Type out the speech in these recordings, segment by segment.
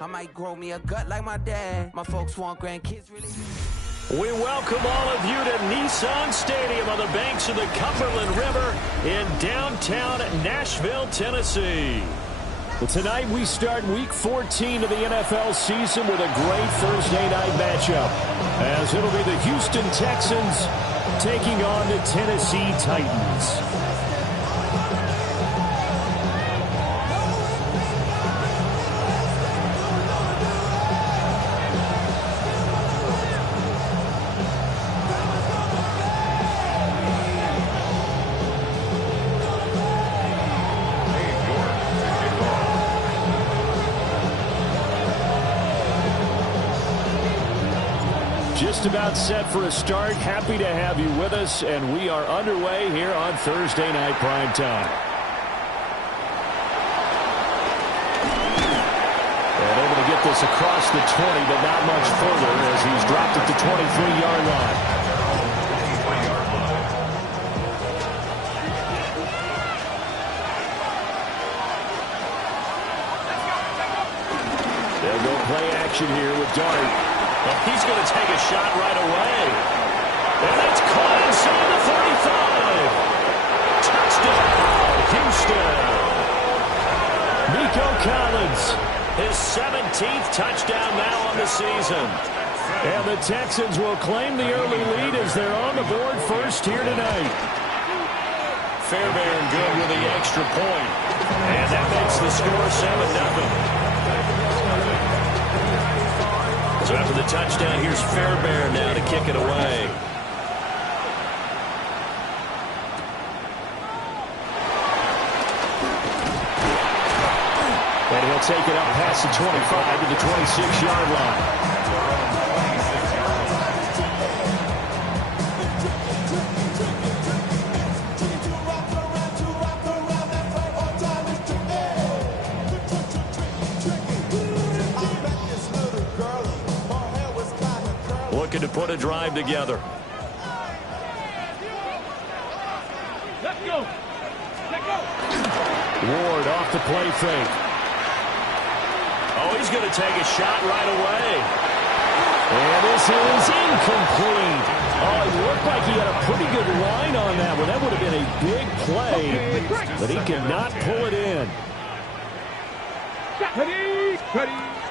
I might grow me a gut like my dad. My folks want grandkids really. We welcome all of you to Nissan Stadium on the banks of the Cumberland River in downtown Nashville, Tennessee. Well, tonight we start Week 14 of the NFL season with a great Thursday night matchup, as it'll be the Houston Texans taking on the Tennessee Titans. Just about set for a start. Happy to have you with us, and we are underway here on Thursday Night Prime Time. And able to get this across the 20, but not much further as he's dropped at the 23-yard line. They'll go play action here with Dart. Well, he's going to take a shot right away. And it's caught inside the 35. Touchdown, Houston. Nico Collins, his 17th touchdown now on the season. And the Texans will claim the early lead as they're on the board first here tonight. Fairbairn good with the extra point. And that makes the score 7-0. So after the touchdown, here's Fairbairn now to kick it away. And he'll take it up past the 25 to the 26-yard line. Looking to put a drive together. Let's go. Let's go. Ward off the play fake. Oh, he's going to take a shot right away. And this is incomplete. Oh, it looked like he had a pretty good line on that one. That would have been a big play, but he cannot pull it in.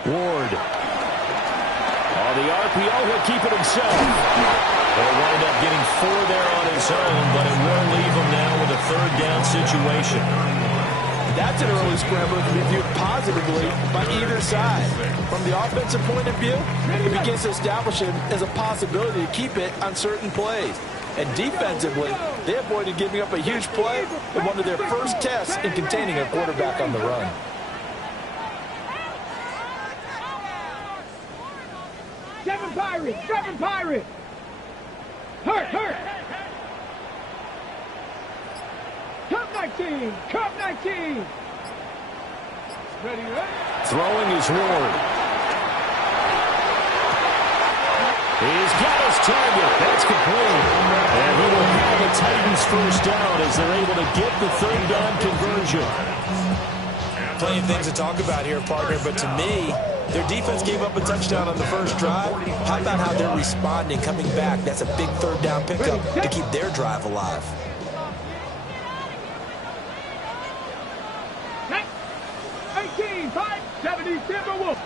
Ward. Oh, the RPO, he'll keep it himself. He'll wind up getting 4 there on his own, but it will leave him now with a third down situation. That's an early scramble that can be viewed positively by either side. From the offensive point of view, it begins to establish it as a possibility to keep it on certain plays. And defensively, they avoided giving up a huge play in one of their first tests in containing a quarterback on the run. Seven Pirates! Hurt! Cup 19! Ready? Throwing is Ward. He's got his target. That's complete. And he will have the Titans first down as they're able to get the third down conversion. Plenty of things to talk about here, partner, but to me, their defense gave up a touchdown on the first drive. How about how they're responding, coming back? That's a big third down pickup to keep their drive alive. 18, 570, Timberwolves.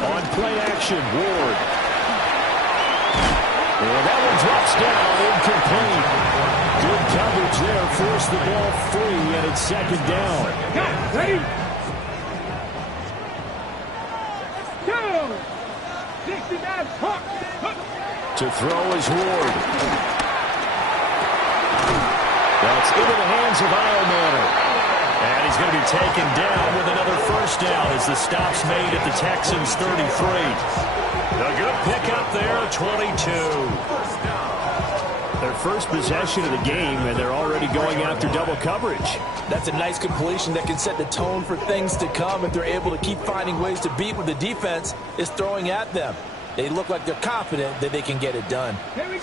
On play action, Ward. And that one drops down, incomplete. Good coverage there, forced the ball free, and it's second down. Ready? 2. To throw is Ward. That's into the hands of Iomanner. And he's going to be taken down with another first down as the stop's made at the Texans' 33. A good pickup there, 22. Their first possession of the game, and they're already going after double coverage. That's a nice completion that can set the tone for things to come if they're able to keep finding ways to beat what the defense is throwing at them. They look like they're confident that they can get it done. They run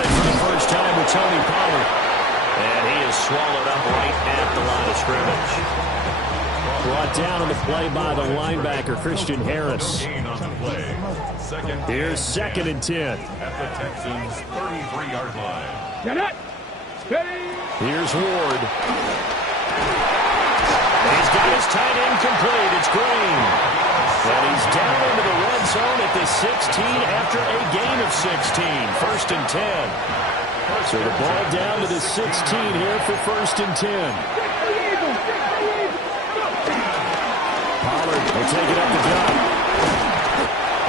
it for the first time with Tony Pollard. And he is swallowed up right at the line of scrimmage. Brought down on the play by the linebacker, Christian Harris. Here's 2nd and 10. At the Texans' 33-yard line. Get it. Steady. Here's Ward. He's got his tight end complete. It's Green. And he's down into the red zone at the 16 after a gain of 16. 1st and 10. So the ball down to the 16 here for 1st and 10. Pollard will take it up the gut.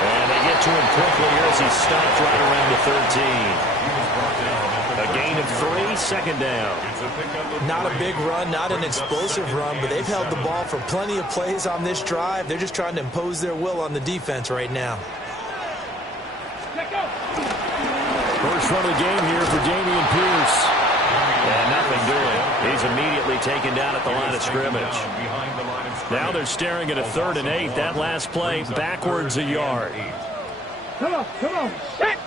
And they get to him quickly here as he stopped right around the 13. A gain of 3, 2nd down. Not a big run, not an explosive run, but they've held the ball for plenty of plays on this drive. They're just trying to impose their will on the defense right now. First run of the game here for Dameon Pierce. And nothing doing. He's immediately taken down at the line of scrimmage. Now they're staring at a 3rd and 8. That last play backwards a yard. Come on. Set.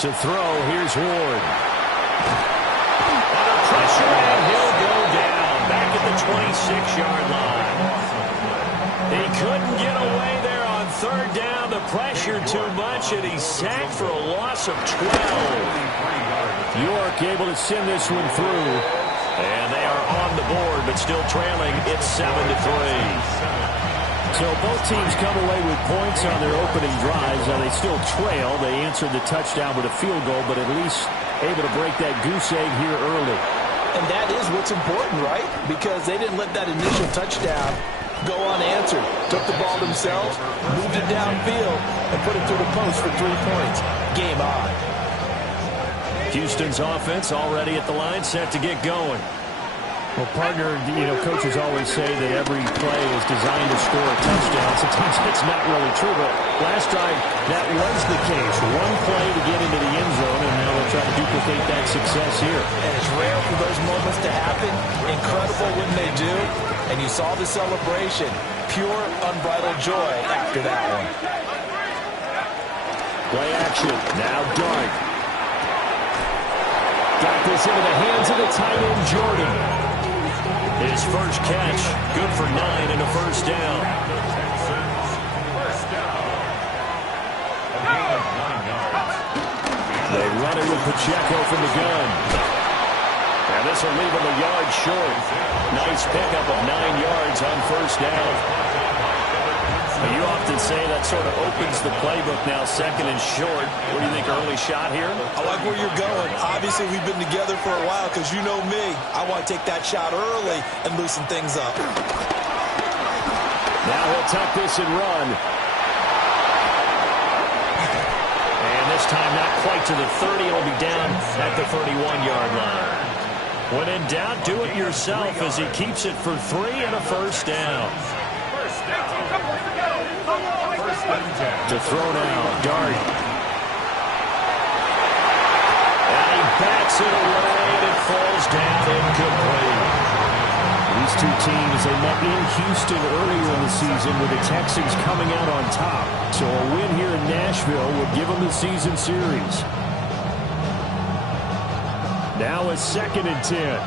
To throw, here's Ward. Under pressure, and he'll go down. Back at the 26-yard line. He couldn't get away there on 3rd down. The pressure too much, and he's sacked for a loss of 12. York able to send this one through. And they are on the board, but still trailing. It's 7-3. So both teams come away with points on their opening drives. Now they still trail. They answered the touchdown with a field goal, but at least able to break that goose egg here early. And that is what's important, right? Because they didn't let that initial touchdown go unanswered. Took the ball themselves, moved it downfield, and put it through the post for 3 points. Game on. Houston's offense already at the line, set to get going. Well, partner, coaches always say that every play is designed to score a touchdown. Sometimes that's not really true, but last drive, that was the case. One play to get into the end zone, and now they'll try to duplicate that success here. And it's rare for those moments to happen. Incredible when they do. And you saw the celebration. Pure, unbridled joy after that one. Play action. Now Dart. Got this into the hands of the tight end, Jordan. His first catch, good for 9 and a 1st down. They run it with Pacheco from the gun. And this will leave him a yard short. Nice pickup of 9 yards on 1st down. You often say that sort of opens the playbook now, 2nd and short. What do you think, early shot here? I like where you're going. Obviously, we've been together for a while because you know me. I want to take that shot early and loosen things up. Now he'll tuck this and run. And this time not quite to the 30. It'll be down at the 31-yard line. When in doubt, do it yourself as he keeps it for 3 and a 1st down. To throw now, Dart. And he bats it away, and it falls down incomplete. These two teams, they met in Houston earlier in the season with the Texans coming out on top. So a win here in Nashville would give them the season series. Now a 2nd and 10.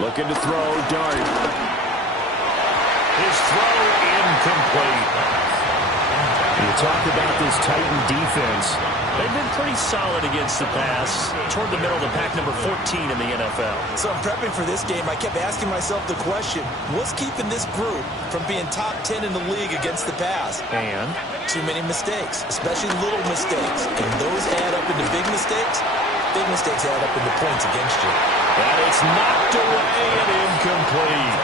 Looking to throw, Dart. His throw incomplete. You talk about this Titan defense. They've been pretty solid against the pass. Toward the middle of the pack, number 14 in the NFL. So I'm prepping for this game. I kept asking myself the question, what's keeping this group from being top 10 in the league against the pass? And? Too many mistakes, especially little mistakes. And those add up into big mistakes. Big mistakes add up into points against you. And it's knocked away and incomplete.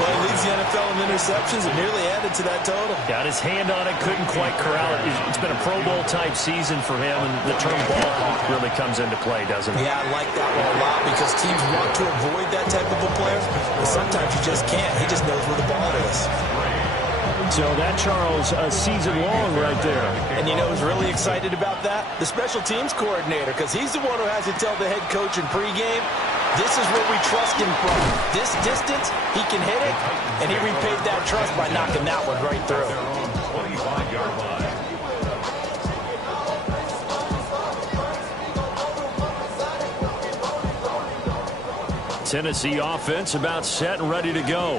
Well, he leads the NFL in interceptions and nearly added to that total. Got his hand on it, couldn't quite corral it. It's been a Pro Bowl-type season for him, and the term ball hawk really comes into play, doesn't it? Yeah, I like that one a lot because teams want to avoid that type of a player, but sometimes you just can't. He just knows where the ball is. So that, Charles, a season long right there. And you know who's really excited about that? The special teams coordinator, because he's the one who has to tell the head coach in pregame, this is where we trust him from. This distance, he can hit it, and he repaid that trust by knocking that one right through. Tennessee offense about set and ready to go.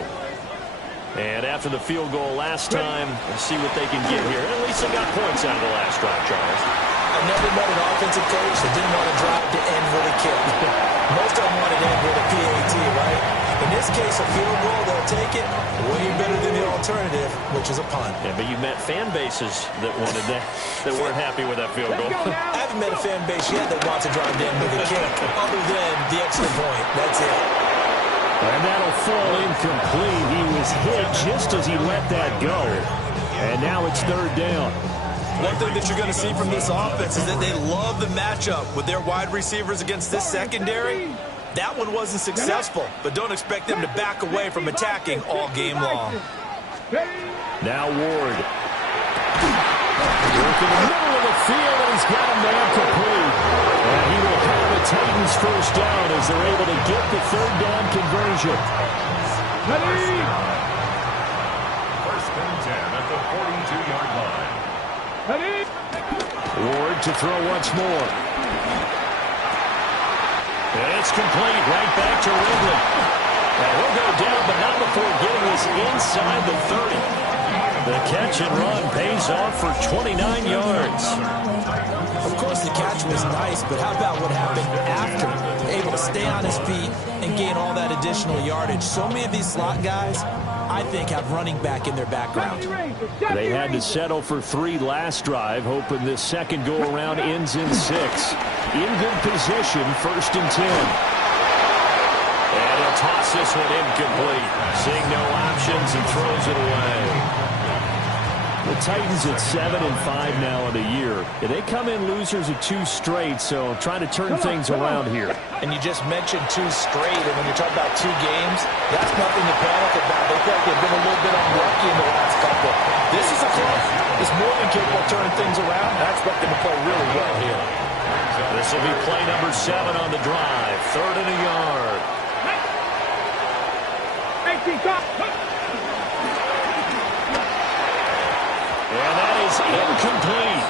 And after the field goal last time, let's see what they can get here. At least they got points out of the last drive, Charles. I've never met an offensive coach that didn't want to drive to end with a kick. Most of them want to end with a PAT, right? In this case, a field goal, they'll take it way better than the alternative, which is a punt. Yeah, but you met fan bases that wanted that weren't happy with that field goal. I haven't met a fan base yet that wants to drive to end with a kick, other than the extra point. That's it. And that'll fall incomplete. He was hit just as he let that go. And now it's third down. One thing that you're going to see from this offense is that they love the matchup with their wide receivers against this secondary. That one wasn't successful, but don't expect them to back away from attacking all game long. Now Ward. Working in the middle of the field, and he's got a man complete. And he will have the Titans first down as they're able to get the third down conversion. First and 10 at the 42-yard line. Ward to throw once more. And it's complete right back to Ridley. Now he'll go down, but not before getting this inside the 30. The catch and run pays off for 29 yards. Of course, the catch was nice, but how about what happened after? Able to stay on his feet and gain all that additional yardage. So many of these slot guys, I think, have running back in their background. They had to settle for 3 last drive, hoping this second go-around ends in 6. In good position, first and 10. And he'll toss this one incomplete. Seeing no options and throws it away. The Titans at 7-5 now in the year. They come in losers of 2 straight, so trying to turn things around here. And you just mentioned 2 straight, and when you're talking about 2 games, that's nothing to panic about. They feel like they've been a little bit unlucky in the last couple. This is a club that's more than capable of turning things around. I expect them to play really well here. This will be play number 7 on the drive. 3rd and a yard. And that is incomplete.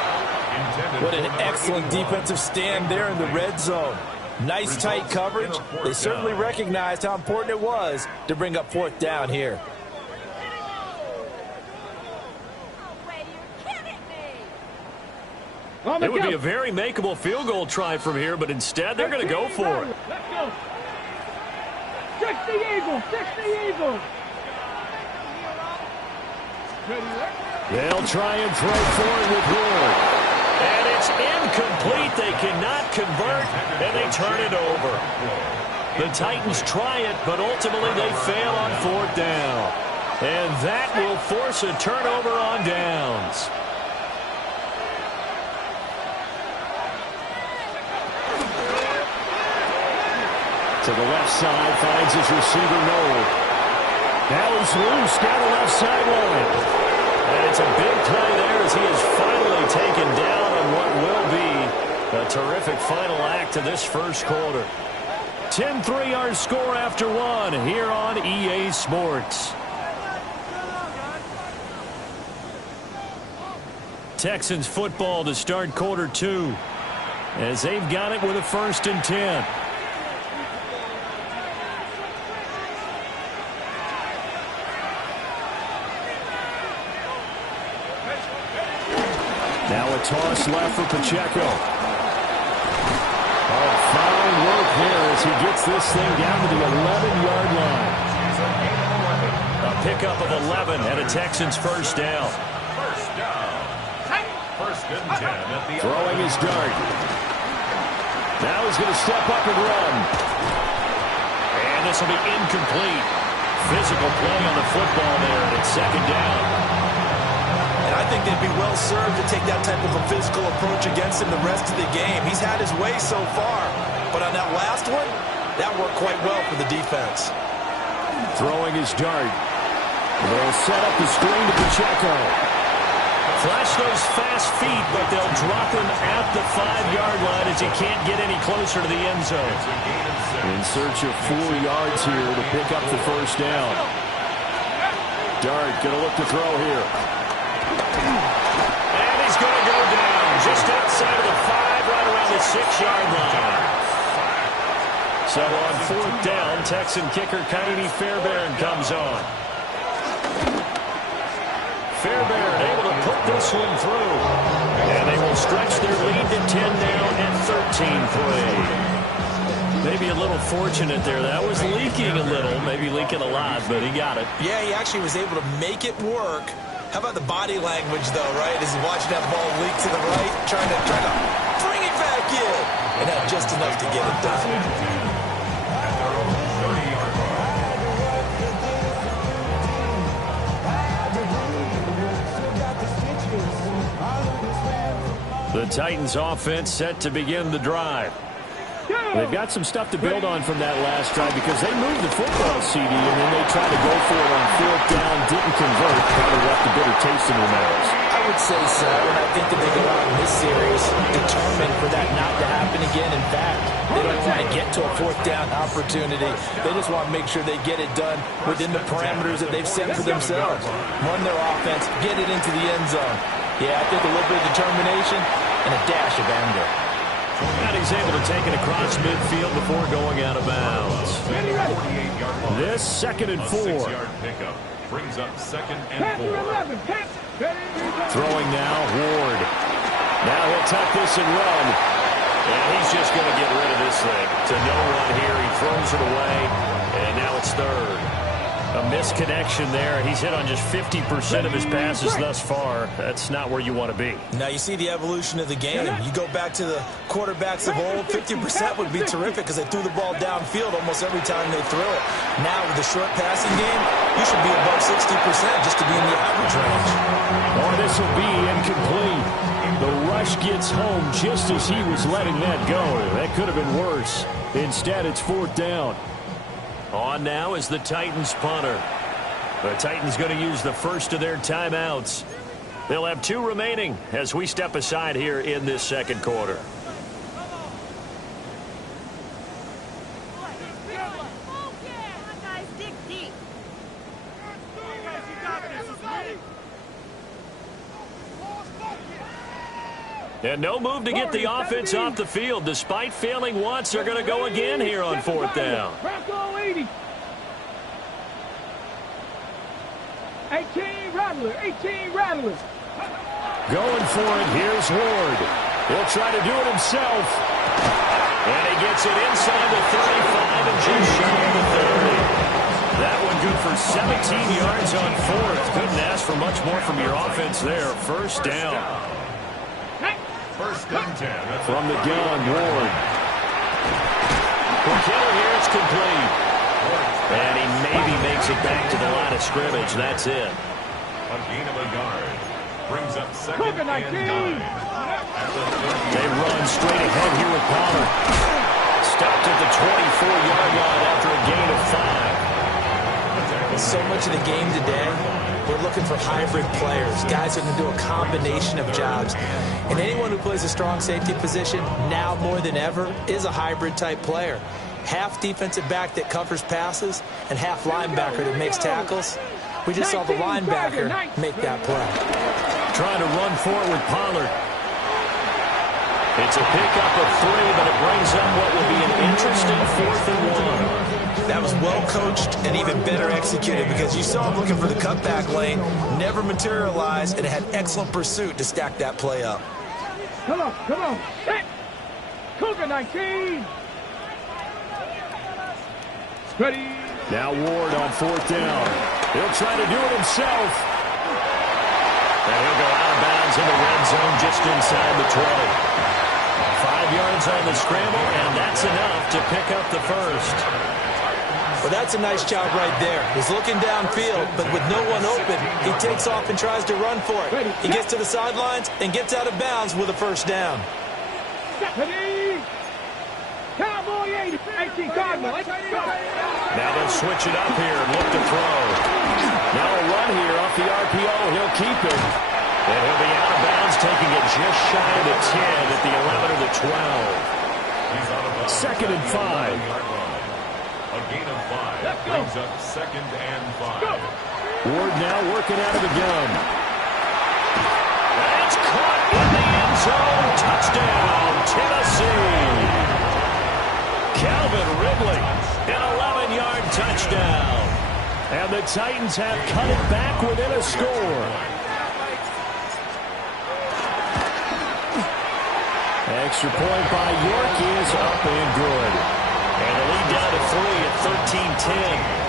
What an excellent defensive stand there in the red zone. Nice tight coverage. They certainly recognized how important it was to bring up 4th down here. It would be a very makeable field goal try from here, but instead they're going to go for it. Let's go. 60 Eagles, 60 Eagles. They'll try and throw for it with Ward. And it's incomplete. They cannot convert, and they turn it over. The Titans try it, but ultimately they fail on 4th down. And that will force a turnover on downs. To the left side, finds his receiver, Noel. Now he's loose down the left sideline. And it's a big play there as he is finally taken down on what will be a terrific final act of this first quarter. 10-3 our score after 1 here on EA Sports. Texans football to start quarter 2 as they've got it with a 1st and 10. Now a toss left for Pacheco. Oh, fine work there as he gets this thing down to the 11-yard line. A pickup of 11 and a Texans first down. First down. First and 10 at the Throwing his dart. Now he's going to step up and run. And this will be incomplete. Physical play on the football there, and it's 2nd down. And I think they'd be well served to take that type of a physical approach against him the rest of the game. He's had his way so far, but on that last one, that worked quite well for the defense. Throwing his dart. They'll set up the screen to Pacheco. Flash those fast feet, but they'll drop him at the 5-yard line as he can't get any closer to the end zone. In search of 4 yards here to pick up the first down. Dart going to look to throw here. And he's going to go down just outside of the 5, right around the 6-yard line. So on 4th down, Texan kicker Kaini Fairbairn comes on. Fairbairn able to put this one through. And they will stretch their lead to 10 now and 13-3. Maybe a little fortunate there. That was leaking a little, maybe leaking a lot, but he got it. Yeah, he actually was able to make it work. How about the body language, though, right? As he's watching that ball leak to the right, trying to bring it back in. And had just enough to get it done. The Titans offense set to begin the drive. They've got some stuff to build on from that last drive because they moved the football, CD, and then they tried to go for it on 4th down, didn't convert, probably left a bitter taste in their mouths. I would say so, and I think that they go out in this series determined for that not to happen again. In fact, they don't want to get to a 4th down opportunity. They just want to make sure they get it done within the parameters that they've set for themselves. Run their offense, get it into the end zone. Yeah, I think a little bit of determination and a dash of anger. And he's able to take it across midfield before going out of bounds. This 2nd and 4. Pickup brings up 2nd and 4. Throwing now, Ward. Now he'll tuck this and run. And he's just going to get rid of this thing. To no one here. He throws it away. And now it's 3rd. A misconnection there. He's hit on just 50% of his passes thus far. That's not where you want to be. Now you see the evolution of the game. You go back to the quarterbacks of old, 50% would be terrific because they threw the ball downfield almost every time they threw it. Now with the short passing game, you should be above 60% just to be in the average range. Or this will be incomplete. The rush gets home just as he was letting that go. That could have been worse. Instead, it's 4th down. On now is the Titans punter. The Titans going to use the first of their timeouts. They'll have 2 remaining as we step aside here in this 2nd quarter. And no move to get the offense off the field. Despite failing once, they're going to go again here on 4th down. 18 rattlers. Going for it. Here's Ward. He'll try to do it himself. And he gets it inside the 35 and just shy of the 30. That one good for 17 yards on 4th. Couldn't ask for much more from your offense there. 1st down. 1st and 10. From the gun, Ward. For Killer here, it's complete. And he maybe makes it back to the line of scrimmage. That's it. A gain of a yard. Brings up 2nd and 9. They run straight ahead here with Palmer. Stopped at the 24-yard line after a gain of 5. So much of the game today, we're looking for hybrid players, guys who can do a combination of jobs. And anyone who plays a strong safety position, now more than ever, is a hybrid-type player. Half defensive back that covers passes and half linebacker that makes tackles. We just saw the linebacker make that play. Trying to run forward with Pollard. It's a pickup of 3, but it brings up what will be an interesting 4th and 1. That was well coached and even better executed because you saw him looking for the cutback lane, never materialized, and had excellent pursuit to stack that play up. Come on. Set. Cougar 19. Ready. Now Ward on 4th down. He'll try to do it himself. And he'll go out of bounds in the red zone just inside the 20. 5 yards on the scramble, and that's enough to pick up the 1st. Well, that's a nice job right there. He's looking downfield, but with no one open, he takes off and tries to run for it. He gets to the sidelines and gets out of bounds with a 1st down. Cowboy 18 Cardinal. Now they'll switch it up here and look to throw. Now a run here off the RPO. He'll keep it. And he'll be out of bounds, taking it just shy of the 10 at the 11 or the 12. 2nd and 5. A gain of 5 brings up 2nd and 5. Ward now working out of the gun. That's caught in the end zone. Touchdown, Tennessee. Calvin Ridley And the Titans have cut it back within a score. Extra point by York is up and good. And the lead down to 3 at 13-10.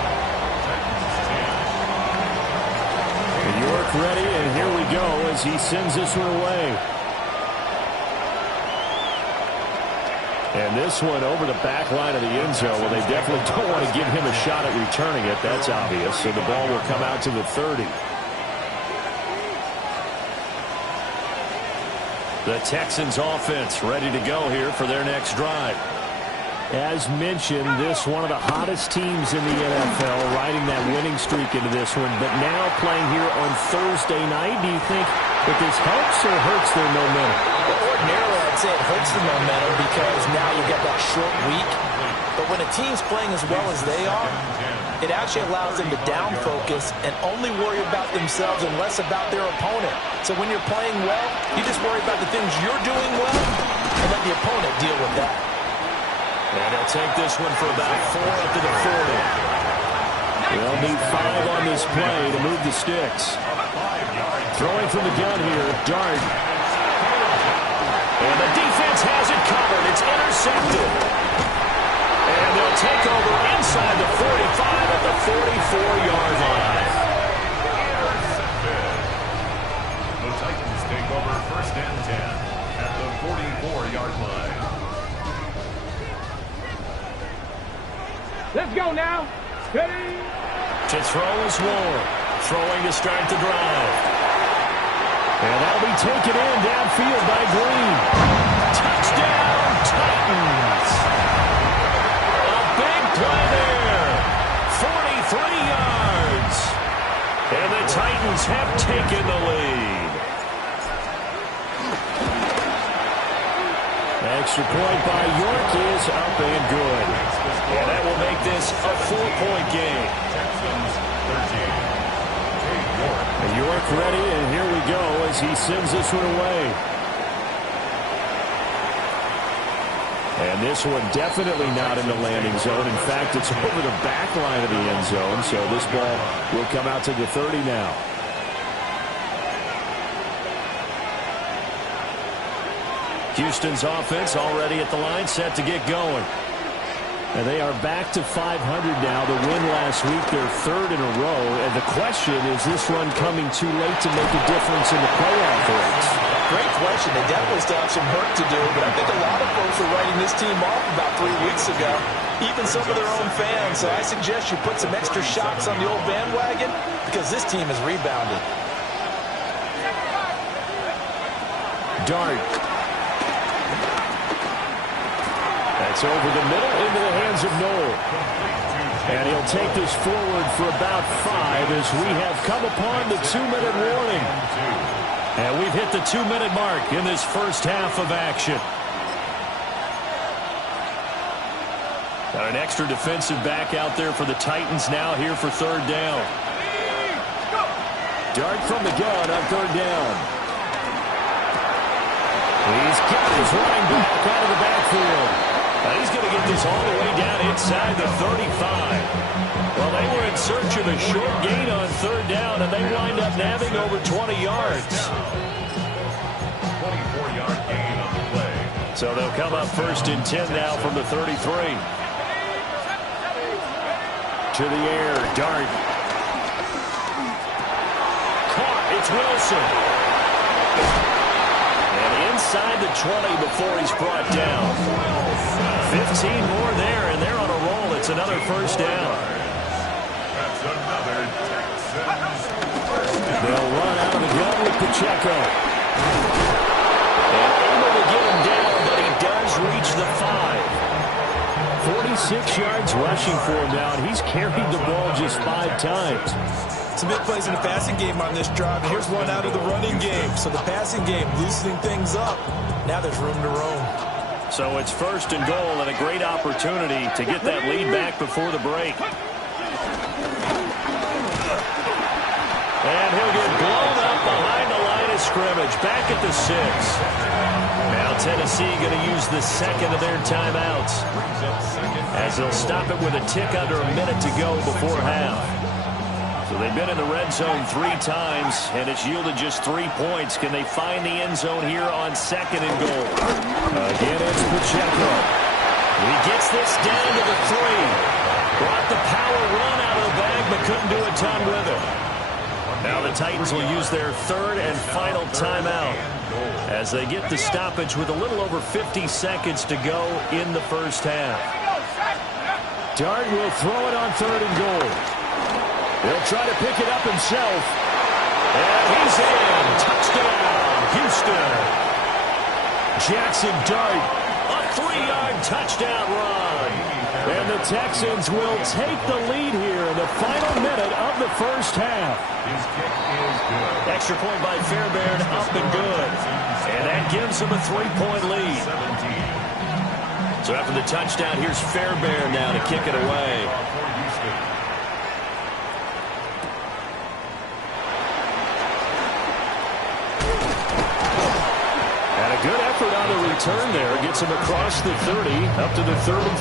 York ready, and here we go as he sends this one away. And this one over the back line of the end zone. Well, they definitely don't want to give him a shot at returning it. That's obvious. So the ball will come out to the 30. The Texans offense ready to go here for their next drive. As mentioned, this one of the hottest teams in the NFL, riding that winning streak into this one. But now playing here on Thursday night, do you think that this helps or hurts their momentum? Well, ordinarily, I'd say it hurts the momentum because now you get that short week. But when a team's playing as well as they are, it actually allows them to down focus and only worry about themselves and less about their opponent. So when you're playing well, you just worry about the things you're doing well and let the opponent deal with that. And they'll take this one for about 4 up to the 40. They'll need 5 on this play to move the sticks. Throwing from the gun here, Dart. And the defense has it covered. It's intercepted. And they'll take over inside the 45 at the 44-yard line. The Titans take over 1st and 10 at the 44-yard line. Let's go now. Ready? To throw is Ward. Throwing to start the drive. And that'll be taken in downfield by Green. Touchdown, Titans. A big play there. 43 yards. And the Titans have taken the lead. Extra point by York is up and good. And that will make this a 4-point game. York ready, and here we go as he sends this one away. And this one definitely not in the landing zone. In fact, it's over the back line of the end zone, so this ball will come out to the 30 now. Houston's offense already at the line, set to get going. And they are back to 500 now. The win last week, their 3rd in a row. And the question, is this run coming too late to make a difference in the playoff race? Great question. They definitely still have some work to do, but I think a lot of folks were writing this team off about 3 weeks ago, even some of their own fans. So I suggest you put some extra shots on the old bandwagon because this team has rebounded. Dart. That's over the middle into the hands of Noel. And he'll take this forward for about 5 as we have come upon the 2-minute warning. And we've hit the 2-minute mark in this first half of action. Got an extra defensive back out there for the Titans now here for 3rd down. Dart from the gun on 3rd down. He's got his running back out of the backfield. He's going to get this all the way down inside the 35. Well, they were in search of a short gain on 3rd down, and they wind up nabbing over 20 yards. 24-yard gain on the play. So they'll come up 1st and 10 now from the 33. To the air, Dart. Caught, it's Wilson. Inside the 20 before he's brought down. 15 more there, and they're on a roll. It's another 1st down. That's another Texans first down. They'll run out of the gun with Pacheco. And able to get him down, but he does reach the 5. 46 yards rushing for him now, and he's carried the ball just 5 times. Some big plays in the passing game on this drive. Here's one out of the running game. So the passing game loosening things up. Now there's room to roam. So it's 1st and goal and a great opportunity to get that lead back before the break. And he'll get blown up behind the line of scrimmage. Back at the 6. Now Tennessee going to use the 2nd of their timeouts, as they'll stop it with a tick under a minute to go before half. So they've been in the red zone 3 times, and it's yielded just 3 points. Can they find the end zone here on 2nd and goal? Again, it's Pacheco. He gets this down to the 3. Brought the power run out of the bag, but couldn't do a ton with it. Now the Titans will use their 3rd and final timeout as they get the stoppage with a little over 50 seconds to go in the first half. Dart will throw it on 3rd and goal. He'll try to pick it up himself. And he's in. Touchdown, Houston. Jackson Dart. A 3-yard touchdown run. And the Texans will take the lead here in the final minute of the first half. His kick is good. Extra point by Fairbairn, up and good. And that gives them a 3-point lead. 17. So after the touchdown, here's Fairbairn now to kick it away. And a good effort on the return there. Gets him across the 30, up to the 3rd and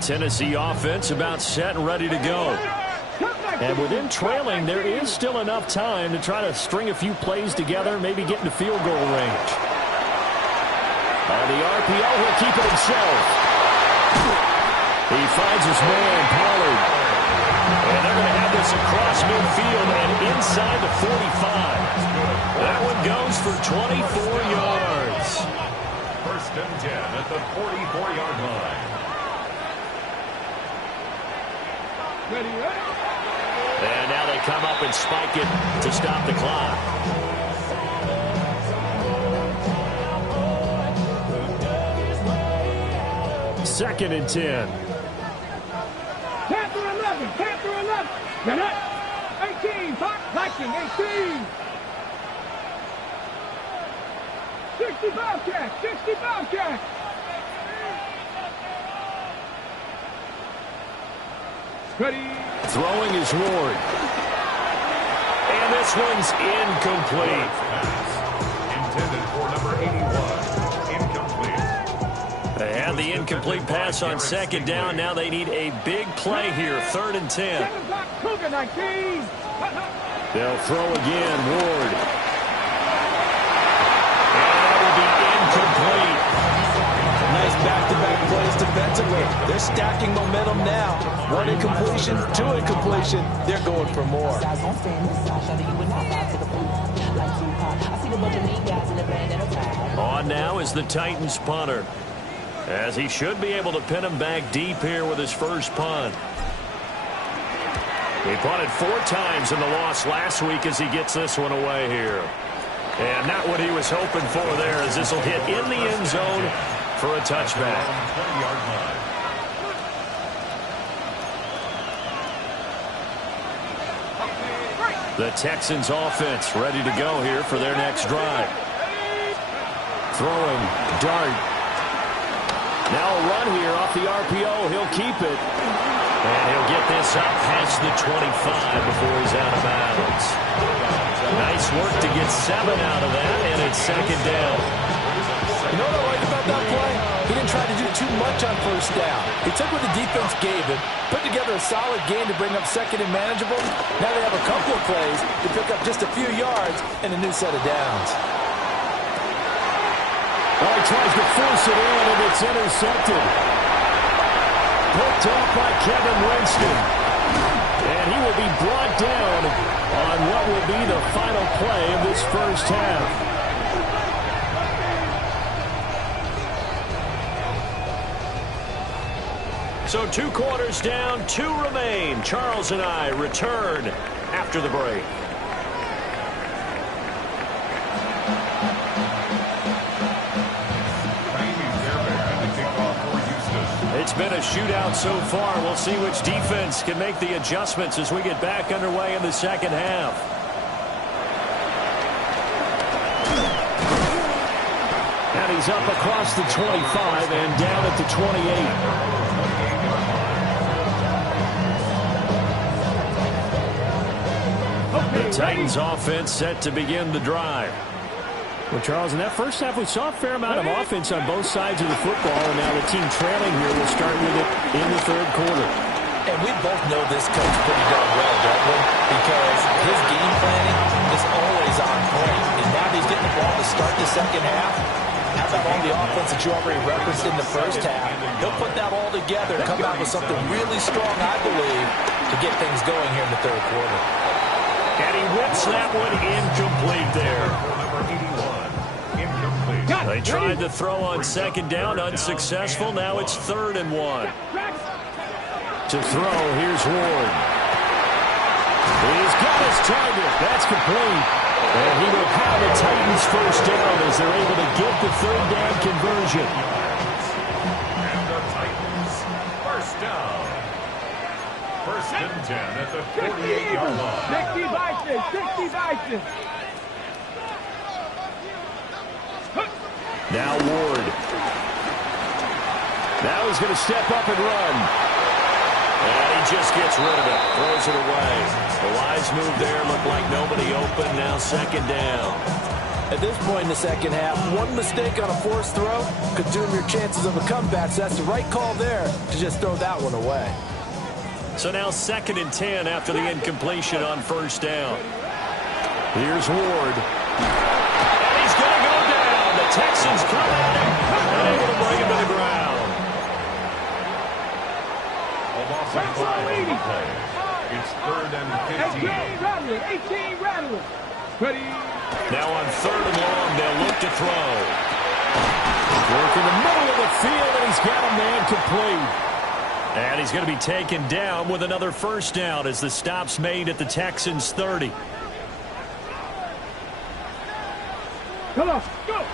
3. Tennessee offense about set and ready to go. And with them trailing, there is still enough time to try to string a few plays together, maybe get into field goal range. On the RPO, he'll keep it himself. He finds his man, Pollard. And they're going to have this across midfield and inside the 45. That one goes for 24 yards. 1st and 10 at the 44-yard line. And now they come up and spike it to stop the clock. Second and 10. Panther 11, Panther 11. Net 18, Viking 18. 65 catch, 65 catch. Ready. Throwing is Ward. And this one's incomplete. Intended for number 81. Incomplete. They had the incomplete pass on 2nd down. Now they need a big play here. 3rd and 10. 7 o'clock, Cougar 19. They'll throw again, Ward. And that will be incomplete. Nice back-to-back plays defensively. They're stacking momentum now. 1 incompletion, 2 incompletion. They're going for more. On now is the Titans punter, as he should be able to pin him back deep here with his first punt. He punted 4 times in the loss last week as he gets this one away here. And not what he was hoping for there, as this will hit in the end zone for a touchback. 20-yard line. The Texans offense ready to go here for their next drive. Throwing, Dart. Now a run here off the RPO. He'll keep it. And he'll get this up past the 25 before he's out of bounds. Nice work to get 7 out of that, and it's 2nd down. You know what I like about that play? He didn't try to do too much on 1st down. He took what the defense gave him, put together a solid game to bring up 2nd and manageable. Now they have a couple of plays to pick up just a few yards and a new set of downs. Oh, he tries to force it in, and it's intercepted. Picked up by Kevin Winston. And he will be brought down on what will be the final play of this first half. So 2 quarters down, 2 remain. Charles and I return after the break. It's been a shootout so far. We'll see which defense can make the adjustments as we get back underway in the second half. And he's up across the 25 and down at the 28. The Titans offense set to begin the drive. Well, Charles, in that first half, we saw a fair amount of offense on both sides of the football, and now the team trailing here will start with it in the third quarter. And we both know this coach pretty darn well, don't we? Because his game planning is always on point. And now he's getting the ball to start the second half. How about all the offense that you already referenced in the first half? He'll put that all together and come out with something really strong, I believe, to get things going here in the third quarter. And he whips that one incomplete there. They tried to throw on second down, unsuccessful. Now it's 3rd and 1. To throw, here's Ward. He's got his target. That's complete. And he will have the Titans first down as they're able to get the third down conversion. And the Titans first down. 1st and 10 at the 48-yard line. 60 Bison. Now Ward. Now he's going to step up and run. And he just gets rid of it. Throws it away. The wise move there. Looked like nobody open. Now 2nd down. At this point in the second half, one mistake on a forced throw could doom your chances of a comeback. So that's the right call there to just throw that one away. So now 2nd and 10 after the incompletion on 1st down. Here's Ward. And he's going to go down. The Texans come at him and able to bring him to the ground. It's 3rd and 15. 18 Rattler. Ready. Now on 3rd and long, they'll look to throw. Work in the middle of the field, and he's got a man complete. And he's going to be taken down with another 1st down as the stop's made at the Texans' 30. Come on, go.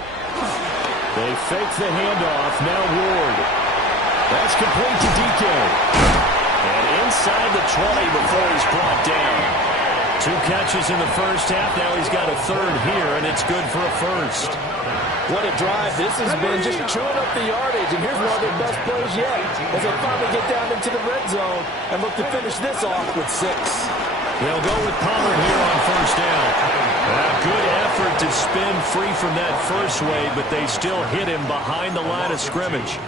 They fake the handoff. Now Ward. That's complete to DK. And inside the 20 before he's brought down. 2 catches in the first half. Now he's got a 3rd here, and it's good for a 1st. What a drive this has been, just chewing up the yardage. And here's one of their best plays yet as they finally get down into the red zone and look to finish this off with 6. They'll go with Pollard here on 1st down. Good effort to spin free from that first wave, but they still hit him behind the line of scrimmage.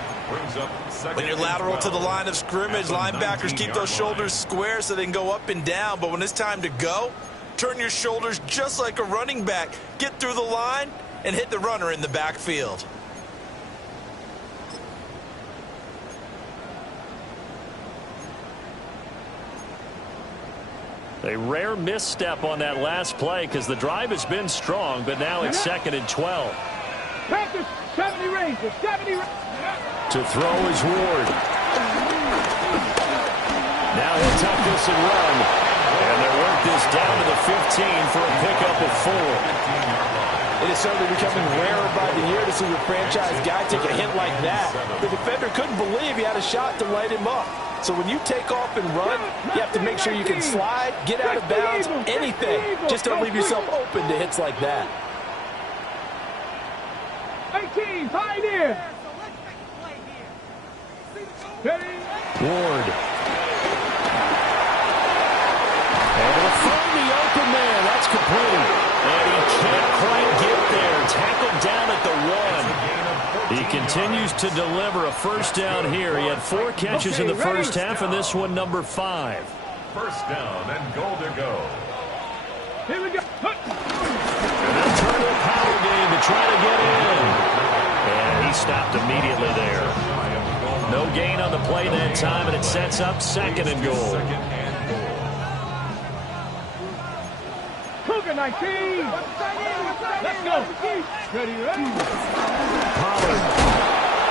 When you're lateral to the line of scrimmage, linebackers keep those shoulders square so they can go up and down. But when it's time to go, turn your shoulders just like a running back. Get through the line and hit the runner in the backfield. A rare misstep on that last play because the drive has been strong, but now it's 2nd and 12. Panthers, 70 Rangers, 70 Rangers. To throw is Ward. Now he'll tuck this and run. And they work this down to the 15 for a pickup of 4. It is certainly becoming rarer by the year to see your franchise guy take a hit like that. The defender couldn't believe he had a shot to light him up. So when you take off and run, you have to make sure you can slide, get out of bounds, anything. Just don't leave yourself open to hits like that. 18, Pioneer. Ward. Able to find the open man. That's complete. And he can't quite get there. Tackled down at the 1. He continues to deliver a 1st down here. He had 4 catches in the first half, and this one number 5. 1st down and goal to go. Here we go. And they'll turn to a power game to try to get in. And he stopped immediately there. No gain on the play that time, and it sets up 2nd and goal. Cougar 19. Let's go. Ready. Pollard.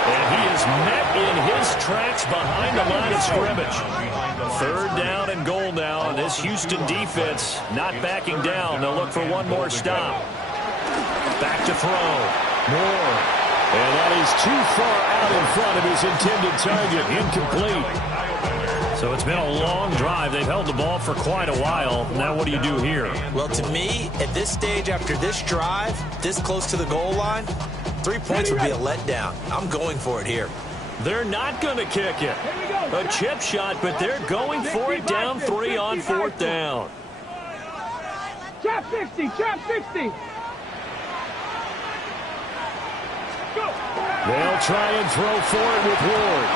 And he is met in his tracks behind the line of scrimmage. 3rd down and goal now. This Houston defense not backing down. They'll look for one more stop. Back to throw. Moore. And that is too far out in front of his intended target. Incomplete. So it's been a long drive. They've held the ball for quite a while. Now what do you do here? Well, to me, at this stage after this drive, this close to the goal line, 3 points would be a letdown. I'm going for it here. They're not going to kick it. A chip shot, but they're going for it down 3 on 4th down. Chop 60, chop 60. They'll try and throw for it with Ward.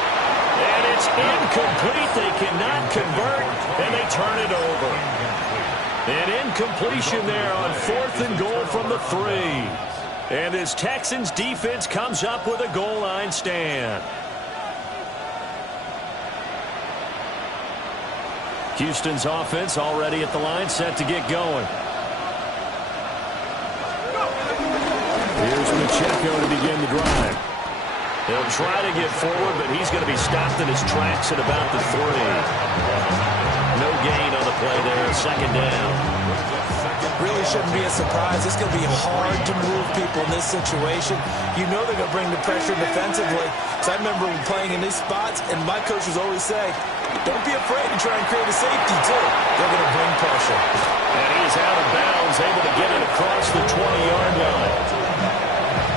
And it's incomplete. They cannot convert, and they turn it over. An incompletion there on 4th and goal from the 3. And this Texans defense comes up with a goal line stand. Houston's offense already at the line, set to get going. Here's Pacheco to begin the drive. He'll try to get forward, but he's going to be stopped in his tracks at about the 3. No gain on the play there, 2nd down. Really shouldn't be a surprise. It's going to be hard to move people in this situation. You know they're going to bring the pressure defensively. So I remember playing in these spots, and my coaches always say, don't be afraid to try and create a safety, too. They're going to bring pressure. And he's out of bounds, able to get it across the 20-yard line.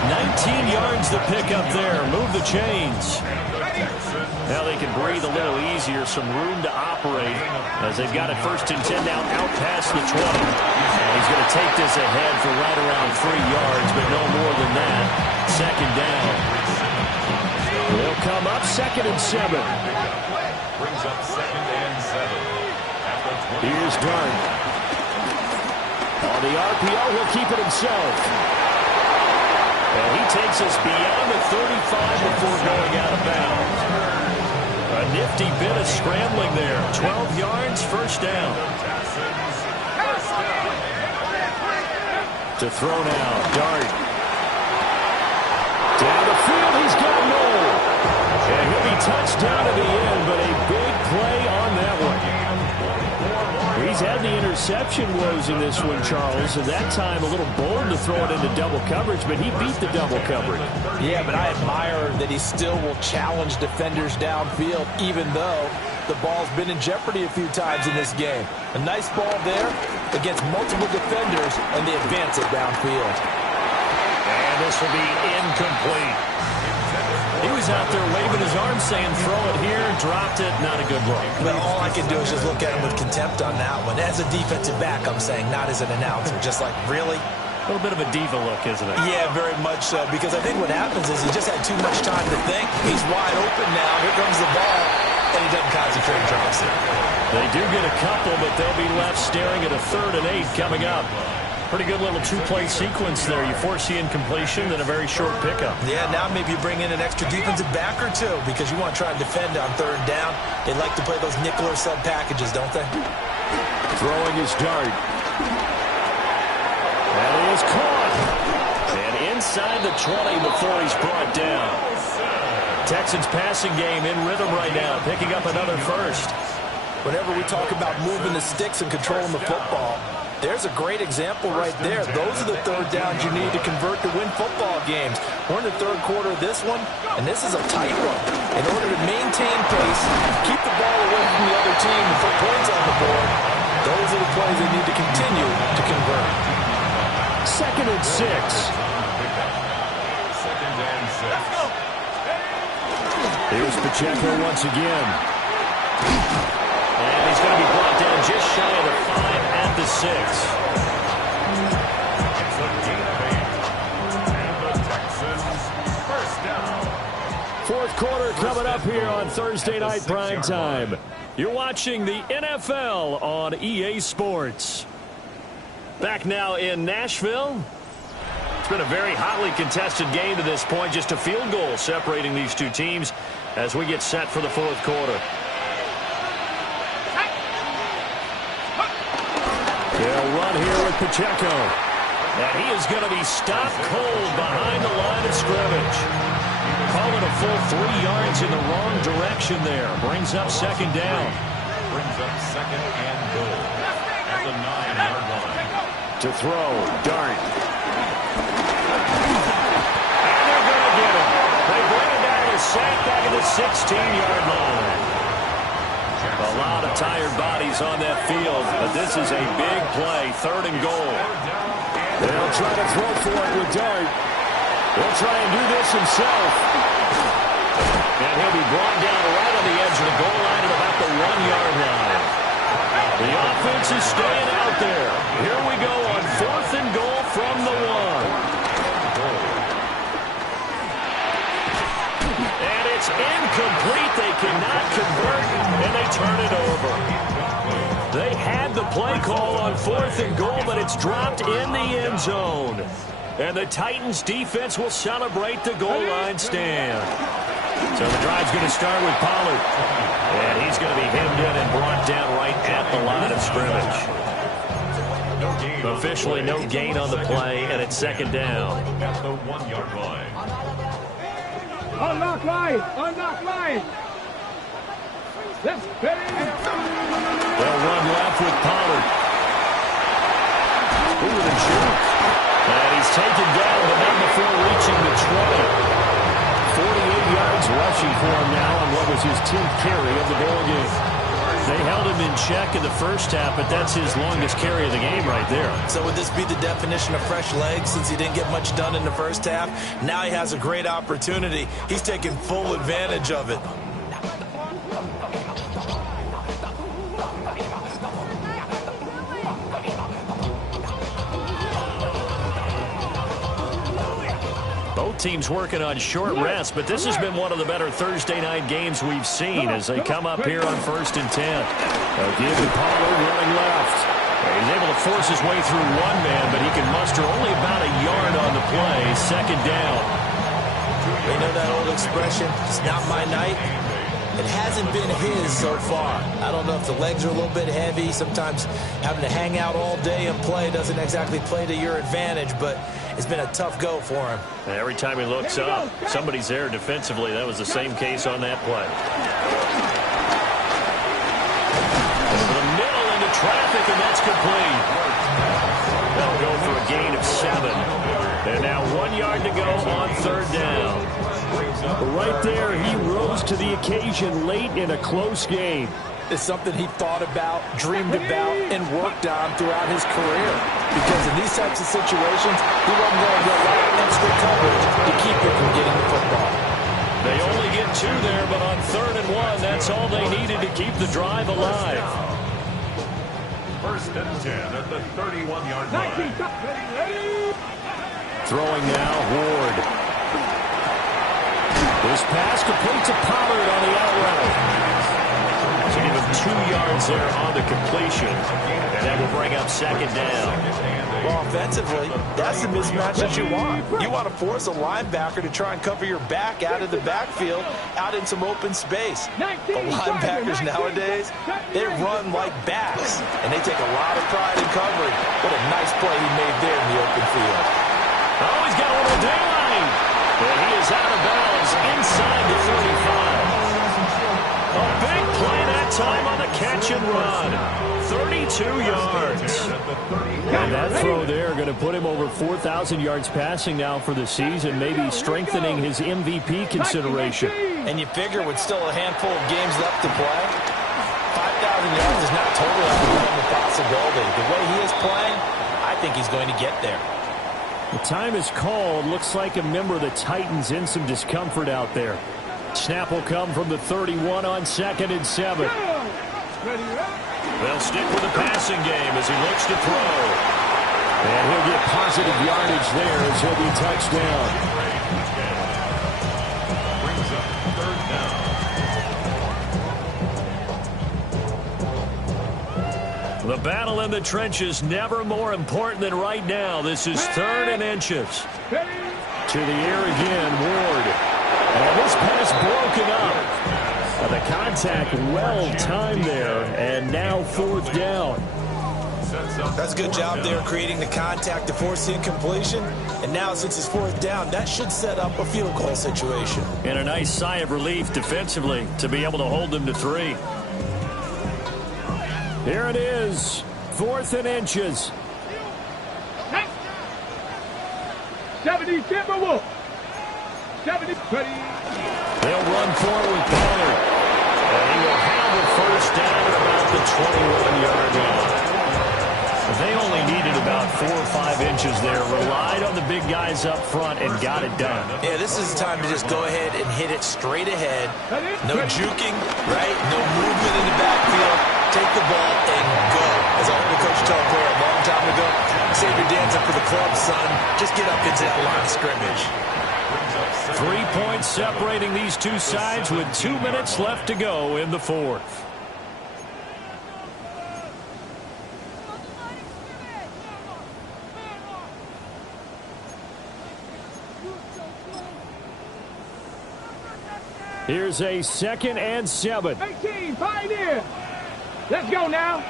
19 yards to pick up there. Move the chains. Now they can breathe a little easier. Some room to operate as they've got it 1st and 10 now out past the 20. He's going to take this ahead for right around 3 yards, but no more than that. 2nd down. They'll come up 2nd and 7. Brings up 2nd and 7. Here's Dart. On the RPO, he'll keep it himself. And he takes us beyond the 35 before going out of bounds. A nifty bit of scrambling there. 12 yards, 1st down. To throw now, Dart. Down the field, he's got Noel. And he'll be touched down to the end, but a big play on that one. He's had the interception woes in this one, Charles, and that time a little bold to throw it into double coverage, but he beat the double coverage. Yeah, but I admire that he still will challenge defenders downfield, even though the ball's been in jeopardy a few times in this game. A nice ball there against multiple defenders, and they advance it downfield. And this will be incomplete. He was out there waving his arms saying, throw it here, dropped it, not a good look. But all I can do is just look at him with contempt on that one. As a defensive back, I'm saying, not as an announcer. Just like, really? A little bit of a diva look, isn't it? Yeah, very much so. Because I think what happens is he just had too much time to think. He's wide open now. Here comes the ball. And he doesn't concentrate and drops it. They do get a couple, but they'll be left staring at a 3rd and 8 coming up. Pretty good little 2-play sequence there. You force the incompletion, then a very short pickup. Yeah, now maybe you bring in an extra defensive back or two because you want to try and defend on 3rd down. They like to play those nickel or sub packages, don't they? Throwing his Dart. That is caught. And inside the 20 before he's brought down. Texans passing game in rhythm right now, picking up another 1st. Whenever we talk about moving the sticks and controlling the football, there's a great example right there. Those are the 3rd downs you need to convert to win football games. We're in the 3rd quarter of this one, and this is a tight one. In order to maintain pace, keep the ball away from the other team and put points on the board, those are the plays they need to continue to convert. 2nd and 6. 2nd and 6. Here's Pacheco once again. And he's going to be brought down just shy of the 5 at the 6. It's a gain of 8. And the Texans 1st down. 4th quarter coming up here on Thursday Night Prime Time. You're watching the NFL on EA Sports. Back now in Nashville. It's been a very hotly contested game to this point. Just a field goal separating these two teams as we get set for the 4th quarter. They'll run here with Pacheco. And he is going to be stopped cold behind the line of scrimmage. Calling a full 3 yards in the wrong direction there. Brings up 2nd down. Brings up 2nd and goal at the 9-yard line. To throw, Dart. And they're going to get him. They bring him down to sack back at the 16-yard line. A lot of tired bodies on that field, but this is a big play, 3rd and goal. They'll try to throw for it with Dart. He'll try and do this himself. And he'll be brought down right on the edge of the goal line at about the 1-yard line. The offense is staying out there. Here we go on 4th and goal from the 1. they turn it over. They had the play call on 4th and goal, but it's dropped in the end zone. And the Titans defense will celebrate the goal line stand. So the drive's going to start with Pollard. And he's going to be hemmed in and brought down right at the line of scrimmage. Officially no gain on the play, and it's 2nd down. At the 1-yard line. Unlock line. Unlock line. Let's fit it. They'll run left with Pollard. Ooh, the juke. And he's taken down, but not before reaching the 20. 48 yards rushing for him now on what was his 10th carry of the ball game. They held him in check in the first half, but that's his longest carry of the game right there. So would this be the definition of fresh legs since he didn't get much done in the first half? Now he has a great opportunity. He's taking full advantage of it. Both teams working on short rest, but this has been one of the better Thursday night games we've seen as they come up here on 1st and 10. They'll give to Pollard running left. He's able to force his way through one man, but he can muster only about a yard on the play. 2nd down. You know that old expression, it's not my night? It hasn't been his so far. I don't know if the legs are a little bit heavy. Sometimes having to hang out all day and play doesn't exactly play to your advantage, but it's been a tough go for him. And every time he looks up, somebody's there defensively. That was the same case on that play. Over the middle into traffic, and that's complete. They'll go for a gain of 7. And now 1 yard to go on 3rd down. Right there, he rose to the occasion late in a close game. It's something he thought about, dreamed about, and worked on throughout his career. Because in these types of situations, he wasn't going to get a lot of extra coverage to keep him from getting the football. They only get 2 there, but on 3rd and 1, that's all they needed to keep the drive alive. 1st and 10 at the 31-yard line. Throwing now, Ward. This pass complete to Pollard on the out route. To give him 2 yards there on the completion. And that will bring up 2nd down. Well, offensively, that's the mismatch that you want. You want to force a linebacker to try and cover your back out of the backfield, out in some open space. The linebackers nowadays, they run like backs, and they take a lot of pride in covering. What a nice play he made there in the open field. Oh, he's got a little daylight. And he is out of bounds inside the 35. A big play that time on the catch and run. 32 yards. And that throw there going to put him over 4,000 yards passing now for the season, maybe strengthening his MVP consideration. And you figure with still a handful of games left to play, 5,000 yards is not totally out of the realm of possibility. The way he is playing, I think he's going to get there. The time is called. Looks like a member of the Titans in some discomfort out there. Snap will come from the 31 on 2nd and 7. They'll stick with the passing game as he looks to throw. And he'll get positive yardage there as he'll be touchdown. Brings up 3rd down. The battle in the trenches never more important than right now. This is 3rd and inches. To the air again, Ward. And this pass broken up. The contact well timed there, and now 4th down. That's a good job there creating the contact to force the incompletion. And now since it's 4th down, that should set up a field goal situation. And a nice sigh of relief defensively to be able to hold them to 3. Here it is, 4th and inches. 70 Timberwolves. 70 20. They'll run forward with Pollard. And he will have the 1st down at about the 21-yard line. They only needed about 4 or 5 inches there. Relied on the big guys up front and got it done. Yeah, this is the time to just go ahead and hit it straight ahead. No juking, right? No movement in the backfield. Take the ball and go. As I heard the coach tell a player a long time ago, save your dance up for the club, son. Just get up into that line of scrimmage. 3 points separating these two sides with 2 minutes left to go in the 4th. Here's a 2nd and 7. 18, Pioneer. Let's go now.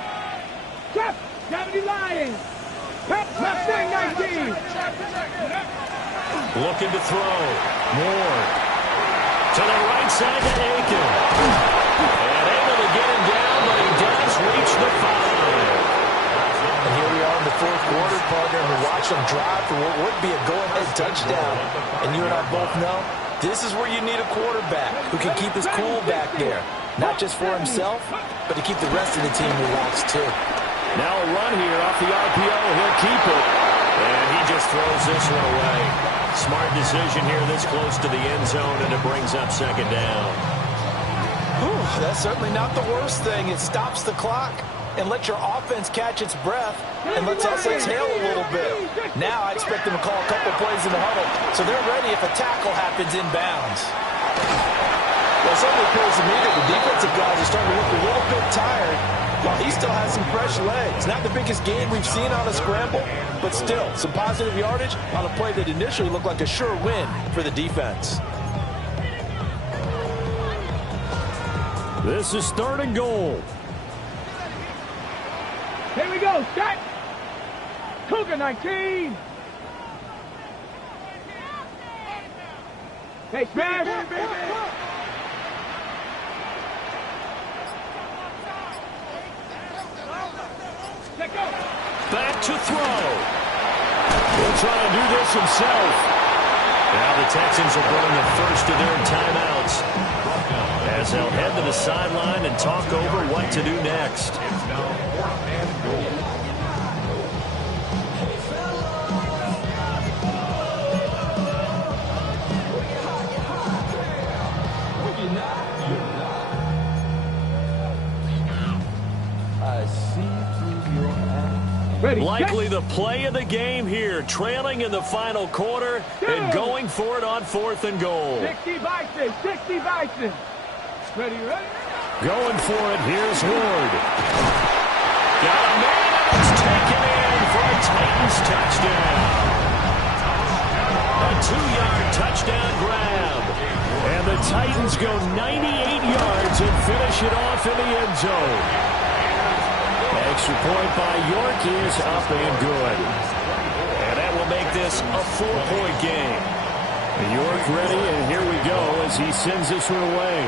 Chef, Deputy Lion. Mustang 19. Looking to throw. Moore. To the right side to Aiken. And able to get him down, but he does reach the 5. And here we are in the 4th quarter, partner, and we watch them drive for what would be a go-ahead touchdown. And you and I both know this is where you need a quarterback who can keep his cool back there. Not just for himself, but to keep the rest of the team relaxed too. Now a run here off the RPO. He'll keep it. And he just throws this one away. Smart decision here this close to the end zone, and it brings up 2nd down. Whew, that's certainly not the worst thing. It stops the clock and lets your offense catch its breath and lets us exhale a little bit. Now I expect them to call a couple plays in the huddle so they're ready if a tackle happens inbounds. Well, it certainly appears to me that the defensive guys are starting to look a little bit tired while he still has some fresh legs. Not the biggest game we've seen on a scramble, but still some positive yardage on a play that initially looked like a sure win for the defense. This is 3rd and goal. Here we go, set. Cougar 19. Hey, smash. Back to throw. He'll try and do this himself. Now the Texans will burn the first of their timeouts as they'll head to the sideline and talk over what to do next. It's now 4th and goal. Ready, Likely the play of the game here, trailing in the final quarter and going for it on 4th and goal. 60 Bison, 60 Bison. Ready, ready? Going for it, here's Ward. Got a man, and it's taken in for a Titans touchdown. A 2-yard touchdown grab. And the Titans go 98 yards and finish it off in the end zone. Extra point by York is up and good. And that will make this a 4-point game. And York ready, and here we go as he sends this one away.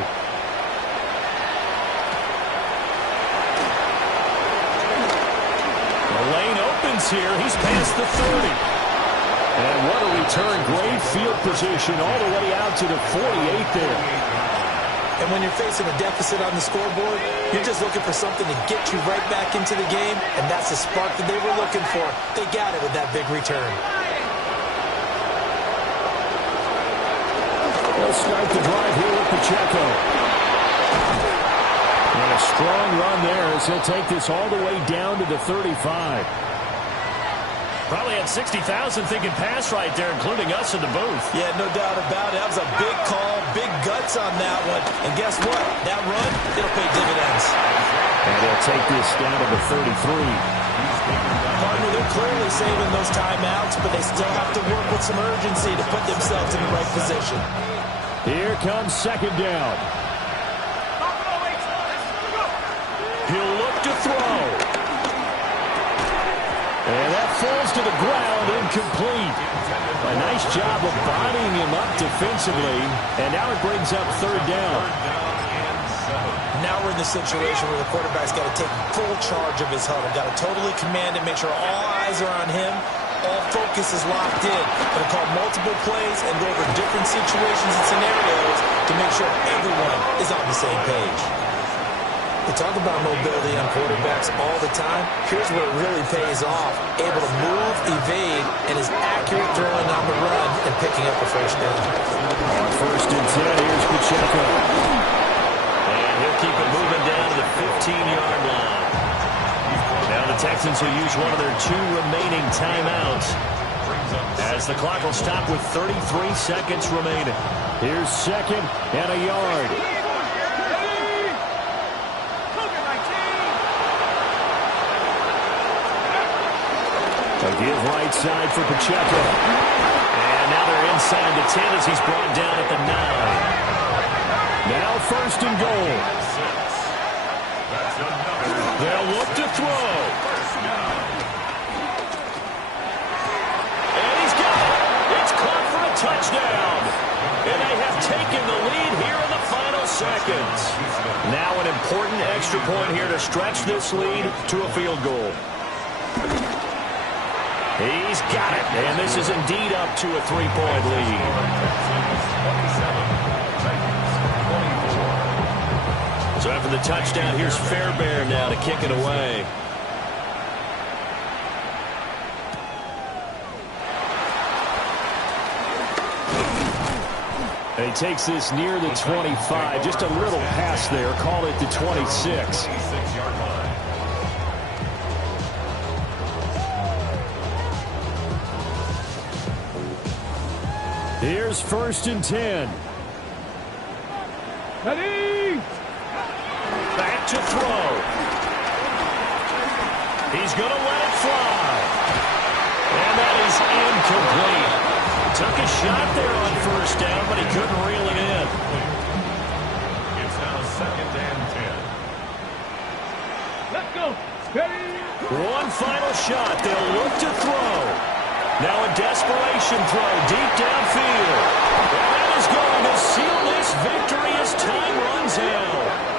The lane opens here. He's past the 30. And what a return. Great field position all the way out to the 48 there. And when you're facing a deficit on the scoreboard, you're just looking for something to get you right back into the game, and that's the spark that they were looking for. They got it with that big return. They'll start the drive here with Pacheco. And a strong run there as he'll take this all the way down to the 35. Probably had 60,000 thinking pass right there, including us in the booth. Yeah, no doubt about it. That was a big call, big guts on that one. And guess what? That run, it'll pay dividends. And they'll take this down to the 33. Partner, they're clearly saving those timeouts, but they still have to work with some urgency to put themselves in the right position. Here comes 2nd down. He'll look to throw. And that falls to the ground, incomplete. A nice job of bodying him up defensively. And now it brings up 3rd down. Now we're in the situation where the quarterback's got to take full charge of his huddle. Got to totally command it, make sure all eyes are on him. All focus is locked in. Going to call multiple plays and go over different situations and scenarios to make sure everyone is on the same page. We talk about mobility on quarterbacks all the time. Here's where it really pays off. Able to move, evade, and is accurate throwing on the run and picking up a first down. On 1st and 10, here's Pacheco. And he'll keep it moving down to the 15-yard line. Now the Texans will use one of their 2 remaining timeouts as the clock will stop with 33 seconds remaining. Here's 2nd and a yard. A Give right side for Pacheco. And now they're inside the 10 as he's brought down at the 9. Now first and goal. They'll look to throw. And he's got it. It's caught for a touchdown. And they have taken the lead here in the final seconds. Now an important extra point here to stretch this lead to a field goal. He's got it, and this is indeed up to a 3-point lead. So after the touchdown, here's Fairbairn now to kick it away. And he takes this near the 25, just a little pass there, call it the 26. Here's first and 10. Ready? Back to throw. He's going to let it fly. And that is incomplete. Took a shot there on first down, but he couldn't reel it in. It's now second and 10. Let's go. Ready? One final shot. They'll look to throw. Now a desperation throw deep downfield. And that is going to seal this victory as time runs out.